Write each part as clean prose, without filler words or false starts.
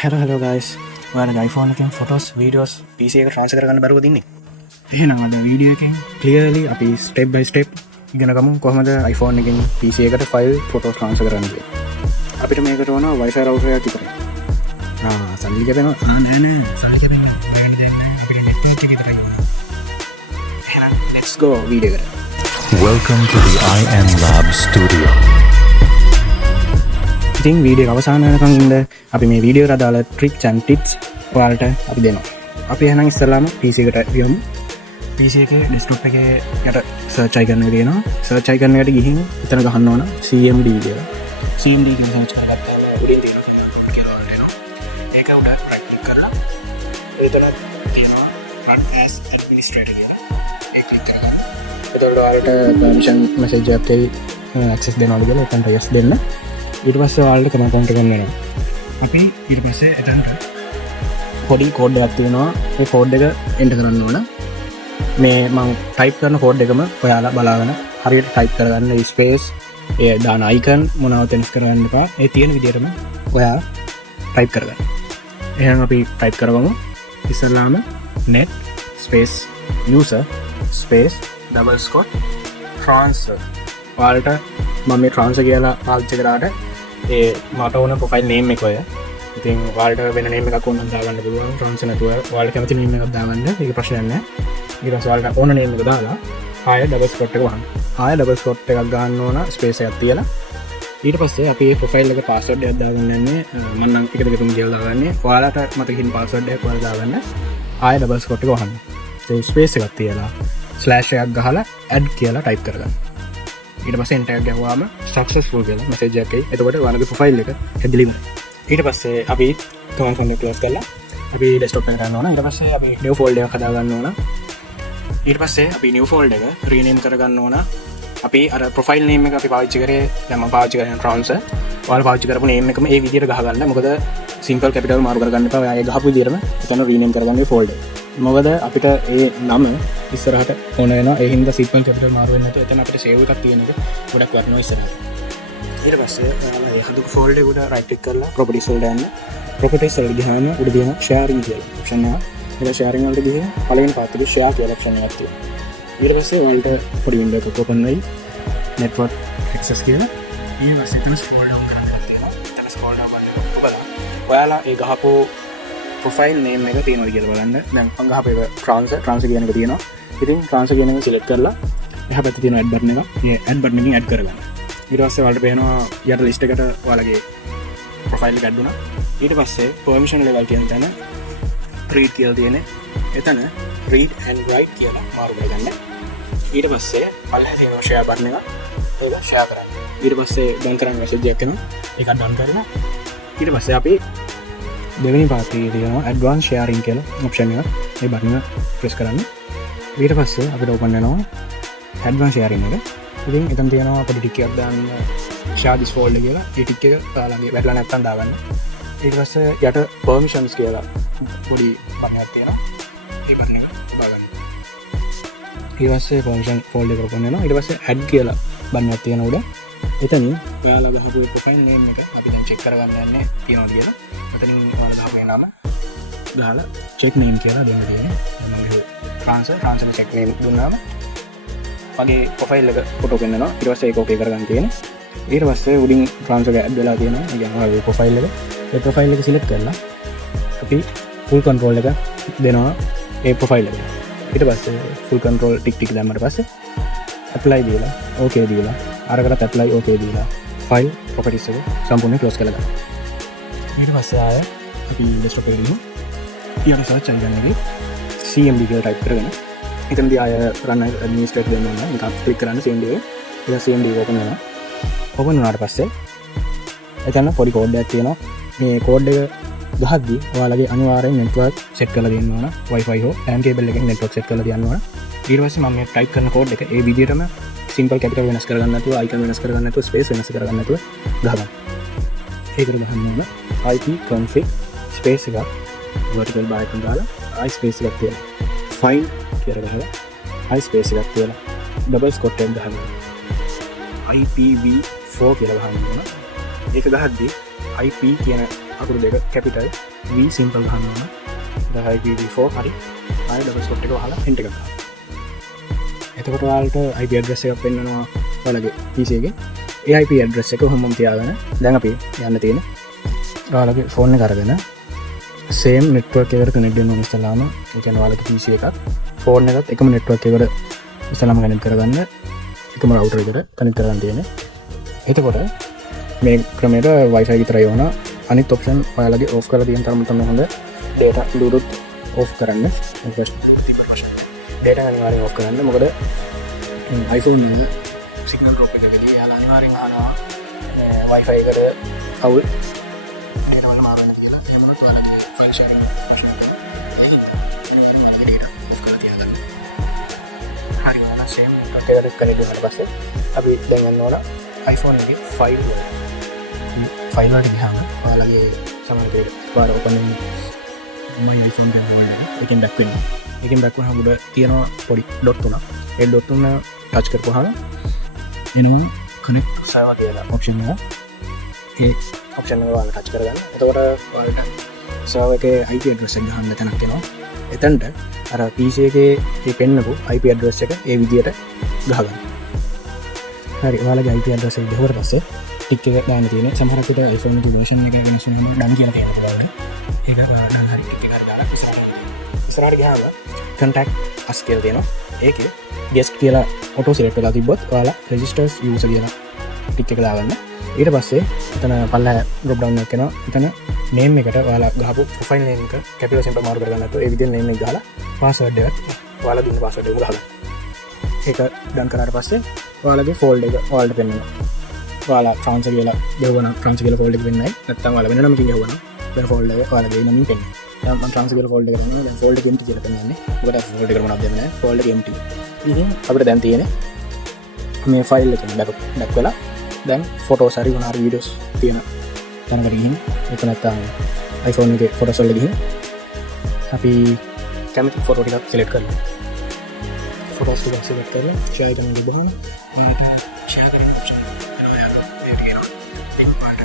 hello guys. ඔයාලගේ iPhone එකෙන් photos videos PC එකට transfer කරගන්න බැරුව තින්නේ. එහෙනම් අද වීඩියෝ එකෙන් clearly අපි step by step ඉගෙන ගමු කොහොමද iPhone එකෙන් PC එකට file photos transfer කරන්න කියලා. අපිට මේකට ඕන Wi-Fi router එකක් විතරයි. සල්ලි කැපෙනවා. නෑ සල්ලි කැපෙන්නේ. එහෙනම් let's go වීඩියෝ එකට. Welcome to the IM Lab Studio. ඉතින් වීඩියෝ අවසාන වෙනකන් ඉන්න අපි මේ වීඩියෝ එකට අදාළ tricks and tips ඔයාලට අපි දෙනවා. අපි එහෙනම් ඉස්සෙල්ලාම PC එකට යමු. PC එකේ desktop එකේ යට search icon එක තියෙනවා. search icon එකට ගිහින් එතන ගහන්න ඕන CMD කියලා. CMD කියලා search කරගත්තාම උඩින් තියෙන account කියලා වලට එනවා. ඒක උඩ right click කරලා එතන තියෙනවා run as administrator කියලා. ඒක click කරගන්න. එතකොට ඔයාලට permission message එකක් එයි access දෙනවලු කියලා එතනට yes දෙන්න. ඊට පස්සේ ඔයාලට කමෙන්ට් එකක් වෙනවා. අපි ඊට පස්සේ එතනට පොඩි කෝඩ් එකක් තියෙනවා. ඒ කෝඩ් එක එන්ටර් කරන්න ඕන. මේ මම ටයිප් කරන කෝඩ් එකම ඔයාලා බලාගෙන හරියට ටයිප් කරගන්න. ස්පේස් ඒ දාන අයිකන් මොනවද තෙන්ස් කරගන්න එපා. ඒ තියෙන විදිහටම ඔයා ටයිප් කරගන්න. එහෙනම් අපි ටයිප් කරගමු. ඉස්සල්ලාම net space user space double quote transfer. ඔයාලට මම මේ transfer කියලා පාවිච්චි කරාට ඒ මට ඕන ප්‍රොෆයිල් නේම් එක ඔය. ඉතින් ඔයාලට වෙන නේම් එකක් ඕනනම් දාගන්න පුළුවන්. transfer නැතුව ඔයාලට කැමති නේම් එකක් දාගන්න. ඒක ප්‍රශ්නයක් නෑ. ඊට පස්සේ ඔයාලට ඕන නේම් එක දාලා ආයෙ ඩබල් ස්කොට් එක වහන්න. ආයෙ ඩබල් ස්කොට් එකක් ගන්න ඕන ස්පේස් එකක් තියලා. ඊට පස්සේ අපි ප්‍රොෆයිල් එක පාස්වර්ඩ් එකක් දාගන්න යන්නේ. මම නම් 1 2 3 කියලා දාගන්නේ. ඔයාලට මතක හිටින පාස්වර්ඩ් එකක් ඔයාලා දාගන්න. ආයෙ ඩබල් ස්කොට් එක වහන්න. ඒ ස්පේස් එකක් තියලා ස්ලෑෂ් එකක් ගහලා add කියලා ටයිප් කරගන්න. ඊට පස්සේ enter එක ගහුවාම successful කියලා message එකක් එයි. එතකොට ඔයාලගේ profile එක හැදිලි ඉවරයි. ඊට පස්සේ අපි command prompt එක close කරලා අපි desktop එකට යන්න ඕන. ඊට පස්සේ අපි new folder එකක් හදා ගන්න ඕන. ඊට පස්සේ අපි new folder එක rename කරගන්න ඕන. අපි අර profile name එක අපි පාවිච්චි කරේ දැන් මම පාවිච්චි කරන transfer. ඔයාලා පාවිච්චි කරපු name එකම ඒ විදිහට ගහගන්න. මොකද simple capital මාරු කරගන්න එපා. ඔයා ඒ ගහපු විදිහටම එතන rename කරගන්න මේ folder. මොකද අපිට ඒ නම ඉස්සරහට ඕන වෙනවා. ඒ හින්දා simple capital මාරු වෙන්නේ නැතුව එතන අපිට save එකක් තියෙන එක ගොඩක් වටිනවා ඉස්සරහට. ඊට පස්සේ ඔයාලා ඒ හදපු folder එක උඩ right click කරලා properties වලට යන්න. properties වලට ගියාම උඩ තියෙන sharing කියලා option එක. ඒක sharing වලට ගිහින් පළවෙනි පාත් එකේ share කියලා option එකක් තියෙනවා. ඊට පස්සේ ඔයාලට පොඩි window එකක් open වෙයි. network access කියලා. ඊට පස්සේ එතන scroll down කරන්න තියෙනවා. එතන scroll down කරනකොට බලන්න. ඔයාලා ඒ ගහපු profile name එක තියෙනවද කියලා බලන්න. දැන් මම ගහපු එක transfer කියන එක තියෙනවා. ඉතින් transfer කියන එක select කරලා එහා පැත්තේ තියෙන add button එක. මේ add button එකකින් add කරගන්න. ඊට පස්සේ ඔයාලට පේනවා යට list එකට ඔයාලගේ profile එක add වුණා. ඊට පස්සේ permission level කියන තැන read කියලා තියෙන්නේ. එතන read and write කියලා මාරු කරගන්න. ඊට පස්සේ පල්ලෙහා තියෙන share button එක ඒක share කරන්න. ඊට පස්සේ done කරන්න message එකක් එනවා. ඒක done කරලා ඊට පස්සේ අපි දෙවෙනි පාතේ තියෙනවා advanced sharing කියලා option එක. මේ button එක press කරන්න. ඊට පස්සේ අපිට open වෙනවා advanced sharing එක. ඉතින් එතන තියෙනවා පොඩි ටික් එකක් දාන්න share this folder කියලා. ඒ ටික් එක ඔයාලගේ වැටලා නැත්තම් දාගන්න. ඊට පස්සේ යට permissions කියලා පොඩි button එකක් තියෙනවා. ඒ button එක දාගන්න. ඊට පස්සේ permission folder එක open වෙනවා. ඊට පස්සේ add කියලා button එකක් තියෙනවා උඩ. එතනින් ඔයාලා ගහපු profile name එක අපි දැන් check කරගන්න යන්නේ තියනවද කියලා. එතනින් ඔයාලා ගහපු නම ගහලා check name කියලා දෙන්න තියෙන්නේ. මම transfer check name දුන්නාම මගේ profile එක ෆොටෝ පෙන්නනවා. ඊට පස්සේ ඒක okay කරගන්න තියෙන්නේ. ඊට පස්සේ උඩින් transfer එක add වෙලා තියෙනවා. ඒ කියන්නේ ඔයාගේ profile එක. ඒ profile එක select කරලා අපි full control එක දෙනවා ඒ profile එකට. ඊට පස්සේ full control ටික දැම්මට පස්සේ apply දීලා okay දීලා අරකට apply okay දීලා file properties එක සම්පූර්ණයෙන් close කරලා දාන්න. ඊට පස්සේ ආය අපි desktop එකට ගිහින් ඊට search icon එකේ CMD කියලා type කරගෙන එතනදී ආය run as administrator දෙන්න ඕන. ඒක click කරන්න CMD එක. ඊට CMD එක open වෙනවා. open වුණාට පස්සේ එතන පොඩි code එකක් තියෙනවා. මේ code එක ගහද්දී ඔයාලගේ අනිවාර්යෙන් network set කරලා දෙන්න ඕන. Wi-Fi හෝ LAN cable එකෙන් network set කරලා තියන්න ඕන. ඊට පස්සේ මම මේ type කරන code එක ඒ විදිහටම simple capital වෙනස් කරගන්න නැතුව icon වෙනස් කරගන්න නැතුව space වෙනස් කරගන්න නැතුව ගහගන්න. ඒකට ගහන්න ඕන IP config space එකක් vertical bar එකෙන් දාලා i space එකක් තියලා find කියලා ගහලා i space එකක් තියලා double quote එකක් ගහන්න. IPv4 කියලා ගහන්න ඕන. ඒක ගහද්දී IP කියන අකුරු දෙක කැපිටල් V සිම්පල් ගහන්න ඕන. IPv4 හරි ආයෙ ඩබල් ස්පොට් එක වහලා එන්ටර් එක ගන්න. එතකොට ඔයාලට IP address එකක් පෙන්වනවා ඔයාලගේ PC එකේ. ඒ IP address එක කොහොමද තියාගෙන දැන් අපි යන්න තියෙන්නේ ඔයාලගේ ෆෝන් එක අරගෙන same network එකට connect වෙන්න ඕන ඉස්සලාම. ඒ කියන්නේ ඔයාලගේ PC එකක් ෆෝන් එකත් එකම network එකට ඉස්සලාම connect කරගන්න එකම router එකට connect කරගන්න තියෙන්නේ. එතකොට මේ ක්‍රමයට Wi-Fi විතරයි ඕන. අනිත් option ඔයාලගේ off කරලා තියෙන තරම තමයි හොඳ. data bluetooth off කරන්න. data අනිවාර්යෙන් off කරන්න. මොකද iPhone එක signal drop එකකදී යාලා අනිවාර්යෙන් අහනවා Wi-Fi එකට අවුල් data වල මාරන්න කියලා. එහෙම නැත්නම් ඔයාලගේ file sharing ප්‍රශ්න තියෙනවා. ඒ හින්දා අනිවාර්යෙන් ඔයාලගේ data off කරලා තියාගන්න. හරි ඔයාලා same network එකට connect වුණාට පස්සේ අපි දැන් යන්න ඕන iPhone එකේ file වල. file වලට ගියාම ඔයාලගේ සමහර දෙයක් පාර open වෙන්නේ මේ විසින් ගන්නවා. එකෙන් back වෙනවා. එකෙන් back වුණාම උඩ තියෙනවා පොඩි dot තුනක්. ඒ dot තුන touch කරපුවාම එනවා connect server කියලා option එක. ඒ option එක ඔයාලා touch කරගන්න. එතකොට ඔයාලට server එකේ IP address එක ගහන්න තැනක් එනවා. එතනට අර PC එකේ මේ පෙන්නපු IP address එක ඒ විදියට ගහගන්න. හරි ඔයාලගේ IP address එක ගහුවට පස්සේ ටික් එක දාන්න තියෙන්නේ. සමහර අපිට iPhone එක version එක වෙනස් වෙනවා done කියලා තියෙනවා බලන්න. ඒක ඔයාලා හරි ටික් එක දාලා ඉස්සරහට ගියාම contact us කියලා තියෙනවා. ඒකේ guest කියලා auto select වෙලා තිබ්බොත් ඔයාලා registers user කියලා ටික් එක දාගන්න. ඊට පස්සේ එතන පල්ලෙහා drop down එකක් එනවා. එතන name එකට ඔයාලා ගහපු profile name එක capital simple මාරු කරගන්න නැතුව ඒ විදිහට name එක දාලා password එකත් ඔයාලා දුන්න password එක දාගන්න. ඒක done කරාට පස්සේ ඔයාලගේ folder එක ඔයාලට පෙන්නනවා. ඔයාලා transfer කියලා ගහවනම් transfer කියලා folder එක වෙන්නේ නැහැ. නැත්නම් ඔයාලා වෙන නමකින් ගහවනම් වෙන folder එක ඔයාලගේ නමින් පෙන්නනවා. දැන් මම transfer කියලා folder එක කරනවා. දැන් folder එක empty කියලා පෙන්නන්නේ. මොකද folder එක මොනවද දෙන්නේ නැහැ. folder එක empty. ඉතින් අපිට දැන් තියෙන්නේ මේ file එකෙන් back වෙලා දැන් photos හරි මොන හරි videos තියෙන තැනකට ගිහින් ඒක නැත්නම් iPhone එකේ photos වල ගිහින් අපි කැමති photo ටිකක් select කරනවා. photos ටික select කරලා share කරන්න ගිහම ඔයාලට share කරන්න option එනවා. යාළුවෝ ඒක කියනවා. ඉතින් ඔයාලට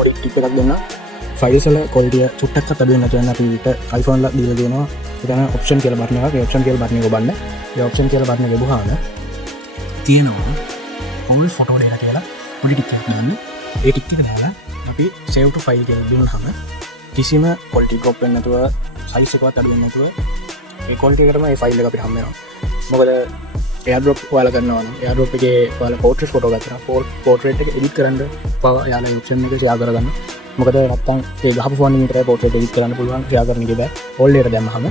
පොඩි tip එකක් දෙන්න. files වල quality චුට්ටක් අඩු වෙනවා කියන්නේ අපිට iPhone වල දීලා දෙනවා. එතන option කියලා බටන් එකක්. ඒ option කියලා බටන් එක ඔබන්න. ඒ option කියලා බටන් එක ගහුවාම තියෙනවා all photo data කියලා පොඩි ටික් එකක් දාන්න. ඒ ටික් එක දාලා අපි save to file කියලා දුන්නාම කිසිම quality drop වෙන්නේ නැතුව size එකවත් අඩු වෙන්නේ නැතුව ඒ quality එකටම ඒ file එක අපිට හම්බ වෙනවා. මොකද airdrop ඔයාලා කරනවා නම් airdrop එකේ ඔයාලා portrait photo ගත්තා portrait එක edit කරන්න ඔයාලා option එක share කරගන්න. මොකද නැත්තම් ඒ ගහපු ෆෝන් එකෙන් විතරයි portrait edit කරන්න පුළුවන්. share කරන්න කිව්වා folder එකට දැම්මහම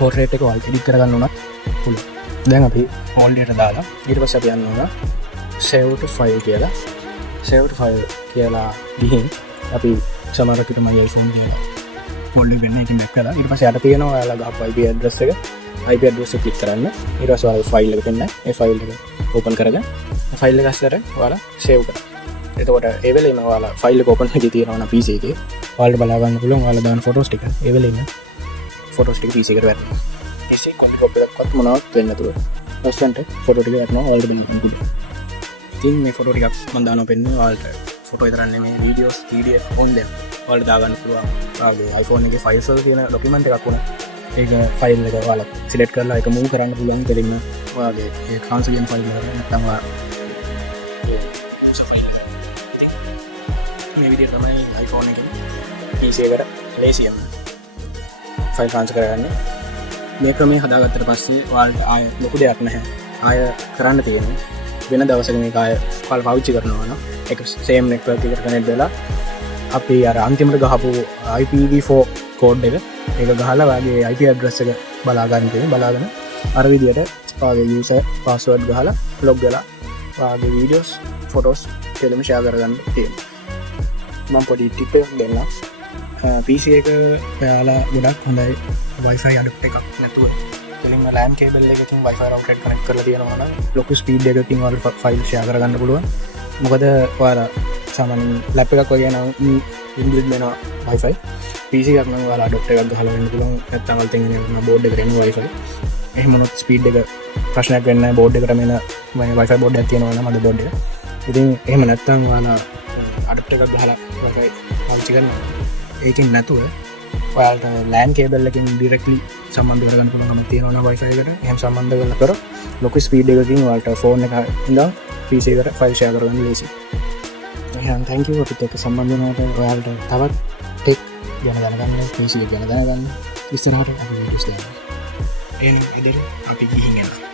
portrait එක ඔයාලා edit කරගන්න උනත් පුළුවන්. දැන් අපි folder එකට දාලා ඊට පස්සේ අපි යන්න ඕන save to file කියලා. save to file කියලා ගිහින් අපි සමහර අපිට my iPhone කියලා folder වෙන්න එකකින් back කරලා ඊට පස්සේ යට තියෙනවා ඔයාලා ගහපු IP address එක. IP address එක click කරන්න. ඊට පස්සේ ඔයාලා file එක පෙන්නයි. ඒ file එක open කරගෙන file එක ඇස්සට ඔයාලා save කරන්න. එතකොට ඒ වෙලෙම ඔයාලා file එක open එකේ තියෙනවා නම් PC එකේ ඔයාලට බලා ගන්න පුළුවන් ඔයාලා දාන photos ටික. ඒ වෙලෙම photos ටික PC එකට වැටෙනවා. එසේ quality drop එකක්වත් මොනවත් වෙන්නේ නැතුව ලස්සනට photo ටික වැටෙනවා ඔයාලට බලන්න පුළුවන්. ඉතින් මේ photo ටිකක් මම දානවා පෙන්නේ ඔයාලට photo විතරක් නෙමෙයි videos PDF online ඔයාලට දාගන්න පුළුවන්. ඔයාගේ iPhone එකේ files වල තියෙන document එකක් වුණා. ඒක file එක ඔයාලා select කරලා ඒක move කරන්න පුළුවන්. දෙලින්ම ඔයාගේ ඒ transfer කියන file එක නැත්නම් මේ විදිහට තමයි iPhone එකෙන් PC එකට ලේසියෙන් ෆයිල් ට්‍රාන්ස්ෆර් කරගන්නේ. මේ ක්‍රමය හදාගත්තට පස්සේ ඔයාලට ආය ලොකු දෙයක් නැහැ. ආය කරන්න තියෙන්නේ වෙන දවසක මේක ආය ඔයාලා පාවිච්චි කරනවා නම් ඒක same network එකට connect වෙලා අපි අර අන්තිමට ගහපු IPv4 code එක ඒක ගහලා ඔයාගේ IP address එක බලා ගන්න තියෙනවා. බලාගෙන අර විදිහට ඔයාගේ user password ගහලා log වෙලා ඔයාගේ videos photos දෙලම share කරගන්න තියෙනවා. මම පොඩි ටිප් එකක් දෙන්නම්. PC එක ඔයාලා ගොඩක් හොඳයි Wi-Fi adapter එකක් නැතුව දෙලින්ම LAN cable එකකින් Wi-Fi router එක connect කරලා තියෙනවා නම් ලොකු speed එකකින් ඔයාලා file share කරගන්න පුළුවන්. මොකද ඔයාලා සාමාන්‍යයෙන් lap එකක් වගේ නම් inbuilt වෙනවා Wi-Fi. PC එකක් නම් ඔයාලා adapter එකක් ගහලා වෙන්න පුළුවන්. නැත්නම් අලුතෙන් එන board එකට එන Wi-Fi. එහෙම වුණොත් speed එක ප්‍රශ්නයක් වෙන්නේ නැහැ. board එකට මෙන්න Wi-Fi board එකක් තියෙනවා නම් motherboard එක. ඉතින් එහෙම නැත්නම් ඔයාලා adapter එකක් ගහලා Wi-Fi පාවිච්චි කරනවා. ඒකින් නැතුව ඔයාලට ලෑන් කේබල්ලකින් ඩිරෙක්ලි සම්බන්ධ කරගන්න පුළුවන්කම තියෙනවා Wi-Fi එකට. එහෙම සම්බන්ධ කරලා කර ලොකු ස්පීඩ් එකකින් ඔයාලට ෆෝන් එක ඉඳන් PC එකට ෆයිල් ෂෙයා කරගන්න ලේසියි. එහෙනම් thank you අපිත් එක්ක සම්බන්ධ වුණාට. ඔයාලට තවත් ටෙක් ගැන දැනගන්න, PC ගැන දැනගන්න ඉස්සරහට අපි වීඩියෝස් දානවා. එහෙනම් එදින අපි ගිහින් යනවා.